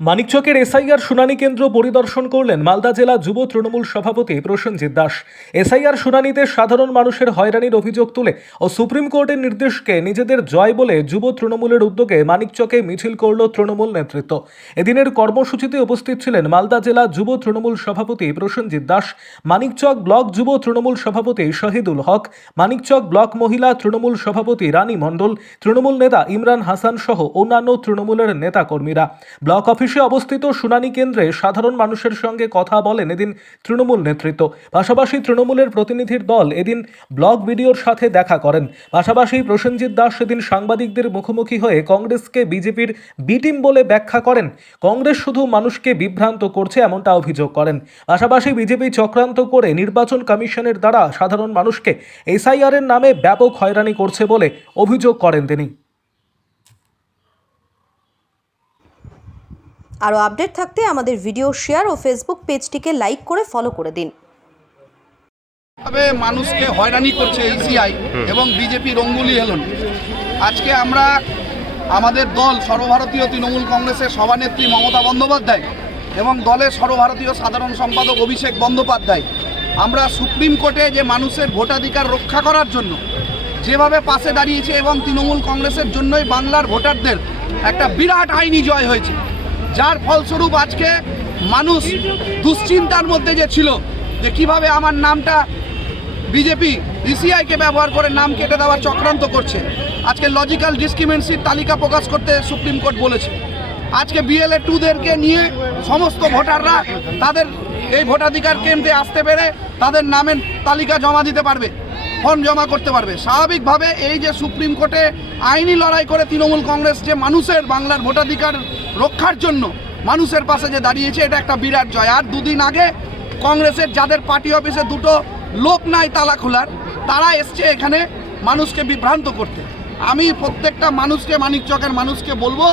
মানিকচকের SIR শুনানি কেন্দ্র পরিদর্শন করলেন মালদা জেলা যুব তৃণমূল সভাপতি প্রসেনজিৎ দাস। এসআইআর শুনানিতে সাধারণ মানুষের হয়রানির অভিযোগ তুলে ও সুপ্রিম কোর্টের নির্দেশকে নিজেদের জয় বলে যুব তৃণমূলের উদ্যোগে মানিকচকে মিছিল করল তৃণমূল নেতৃত্ব। এদিনের কর্মসূচিতে উপস্থিত ছিলেন মালদা জেলা যুব তৃণমূল সভাপতি প্রসেনজিৎ দাস, মানিকচক ব্লক যুব তৃণমূল সভাপতি শহীদুল হক, মানিকচক ব্লক মহিলা তৃণমূল সভাপতি রানী মণ্ডল, তৃণমূল নেতা ইমরান হাসান সহ অন্যান্য তৃণমূলের নেতাকর্মীরা। ব্লক অফিসে অবস্থিত শুনানি কেন্দ্রে সাধারণ মানুষের সঙ্গে কথা বলেন এদিন তৃণমূল নেতৃত্ব। পাশাপাশি তৃণমূলের প্রতিনিধির দল এদিন ব্লক বিডিওর সাথে দেখা করেন। পাশাপাশি প্রসেনজিৎ দাস সেদিন সাংবাদিকদের মুখোমুখি হয়ে কংগ্রেসকে বিজেপির বি টিম বলে ব্যাখ্যা করেন। কংগ্রেস শুধু মানুষকে বিভ্রান্ত করছে এমনটা অভিযোগ করেন। পাশাপাশি বিজেপি চক্রান্ত করে নির্বাচন কমিশনের দ্বারা সাধারণ মানুষকে এসআইআর এর নামে ব্যাপক হয়রানি করছে বলে অভিযোগ করেন তিনি। আরও আপডেট থাকতে আমাদের ভিডিও শেয়ার ও ফেসবুক পেজটিকে লাইক করে ফলো করে দিন। তবে মানুষকে হয়রানি করছে ইসিআই এবং বিজেপি রঙ্গুলি হেলন। আজকে আমরা আমাদের দল সর্বভারতীয় তৃণমূল কংগ্রেসের সভানেত্রী মমতা বন্দ্যোপাধ্যায় এবং দলের সর্বভারতীয় সাধারণ সম্পাদক অভিষেক বন্দ্যোপাধ্যায় আমরা সুপ্রিম কোর্টে যে মানুষের ভোটাধিকার রক্ষা করার জন্য যেভাবে পাশে দাঁড়িয়েছে এবং তৃণমূল কংগ্রেসের জন্যই বাংলার ভোটারদের একটা বিরাট আইনি জয় হয়েছে, যার ফলস্বরূপ আজকে মানুষ দুশ্চিন্তার মধ্যে যে ছিল যে কিভাবে আমার নামটা বিজেপি ইসিআইকে ব্যবহার করে নাম কেটে দেওয়ার চক্রান্ত করছে। আজকে লজিক্যাল ডিসক্রিমিনেন্সির তালিকা প্রকাশ করতে সুপ্রিম কোর্ট বলেছে। আজকে বিএলএ 2দেরকে নিয়ে সমস্ত ভোটাররা তাদের এই ভোটাধিকার কেন্দ্রে আসতে পেরে তাদের নামের তালিকা জমা দিতে পারবে, ফর্ম জমা করতে পারবে। স্বাভাবিকভাবে এই যে সুপ্রিম কোর্টে আইনি লড়াই করে তৃণমূল কংগ্রেস যে মানুষের বাংলার ভোটাধিকার রক্ষার জন্য মানুষের পাশে যে দাঁড়িয়েছে, এটা একটা বিরাট জয়। আর দুদিন আগে কংগ্রেসের যাদের পার্টি অফিসে দুটো লোক নাই তালা খোলার, তারা এসছে এখানে মানুষকে বিভ্রান্ত করতে। আমি প্রত্যেকটা মানুষকে, মানিকচকের মানুষকে বলবো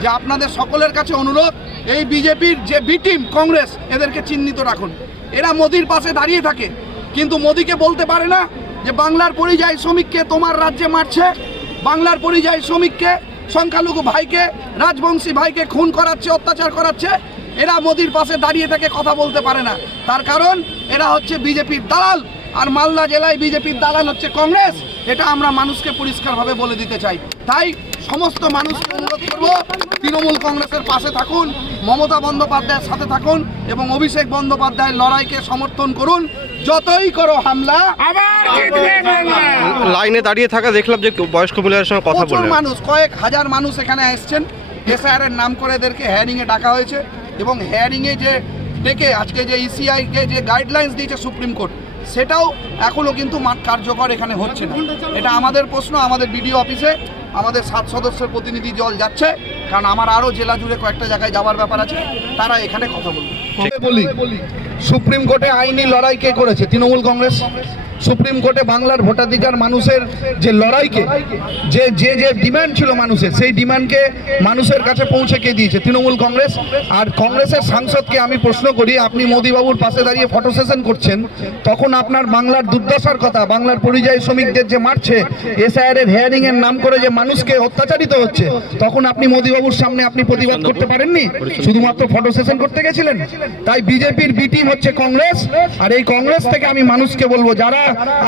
যে আপনাদের সকলের কাছে অনুরোধ, এই বিজেপির যে বি টিম কংগ্রেস, এদেরকে চিহ্নিত রাখুন। এরা মোদির পাশে দাঁড়িয়ে থাকে, কিন্তু মোদিকে বলতে পারে না যে বাংলার পরিযায়ী শ্রমিককে তোমার রাজ্যে মারছে, বাংলার পরিযায়ী শ্রমিককে, সংখ্যালঘু ভাইকে, রাজবংশী ভাইকে খুন করাচ্ছে, অত্যাচার করাচ্ছে। এরা মোদির পাশে দাঁড়িয়ে থেকে কথা বলতে পারে না, তার কারণ এরা হচ্ছে বিজেপির দালাল। আর মালদা জেলায় বিজেপির দালাল হচ্ছে কংগ্রেস। এটা আমরা মানুষকে পরিষ্কারভাবে বলে দিতে চাই। তাই সমস্ত মানুষকে অনুরোধ করব, তৃণমূল কংগ্রেসের পাশে থাকুন, মমতা বন্দ্যোপাধ্যায়ের সাথে থাকুন এবং অভিষেক বন্দ্যোপাধ্যায়ের লড়াইকে সমর্থন করুন। যতই করো হামলা, লাইনে দাঁড়িয়ে থাকা দেখলাম যে বয়স্ক মহিলাদের সঙ্গে কথা বললেন। মানুষ, কয়েক হাজার মানুষ এখানে এসছেন। এসআইআর এর নাম করে এদেরকে হেয়ারিংয়ে ডাকা হয়েছে এবং হেয়ারিংয়ে যে ডেকে আজকে যে ইসিআইকে যে গাইডলাইন্স দিয়েছে সুপ্রিম কোর্ট, সেটাও এখনও কিন্তু কার্যকর এখানে হচ্ছে না। এটা আমাদের প্রশ্ন। আমাদের বিডিও অফিসে আমাদের 7 সদস্যের প্রতিনিধি দল যাচ্ছে, কারণ আমার আরও জেলা জুড়ে কয়েকটা জায়গায় যাওয়ার ব্যাপার আছে। তারা এখানে কথা বলবে। বলি, সুপ্রিম কোর্টে আইনি লড়াই কে করেছে? তৃণমূল কংগ্রেস। সুপ্রিম কোর্টে বাংলার ভোটাধিকার মানুষের যে লড়াইকে, যে যে যে ডিমান্ড ছিল মানুষের, সেই ডিমান্ডকে মানুষের কাছে পৌঁছে কে দিয়েছে? তৃণমূল কংগ্রেস। আর কংগ্রেসের সাংসদকে আমি প্রশ্ন করি, আপনি মোদিবাবুর পাশে দাঁড়িয়ে ফটো সেশন করছেন, তখন আপনার বাংলার দুর্দশার কথা, বাংলার পরিযায়ী শ্রমিকদের যে মারছে, এসআইআর এর হেয়ারিং এর নাম করে যে মানুষকে অত্যাচারিত হচ্ছে, তখন আপনি মোদিবাবুর সামনে আপনি প্রতিবাদ করতে পারেননি, শুধুমাত্র ফটো সেশন করতে গেছিলেন। তাই বিজেপির বি টিম হচ্ছে কংগ্রেস। আর এই কংগ্রেস থেকে আমি মানুষকে বলবো, যারা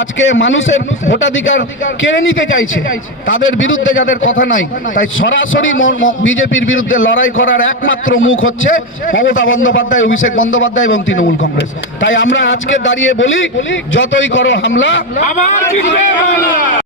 আজকে মানুষের ভোটাধিকার কেড়ে নিতে চাইছে, তাদের বিরুদ্ধে যাদের কথা নাই, তাই সরাসরি বিজেপির বিরুদ্ধে লড়াই করার একমাত্র মুখ হচ্ছে মমতা বন্দ্যোপাধ্যায়, অভিষেক বন্দ্যোপাধ্যায় এবং তৃণমূল কংগ্রেস। তাই আমরা আজকে দাঁড়িয়ে বলি, যতই করো হামলা,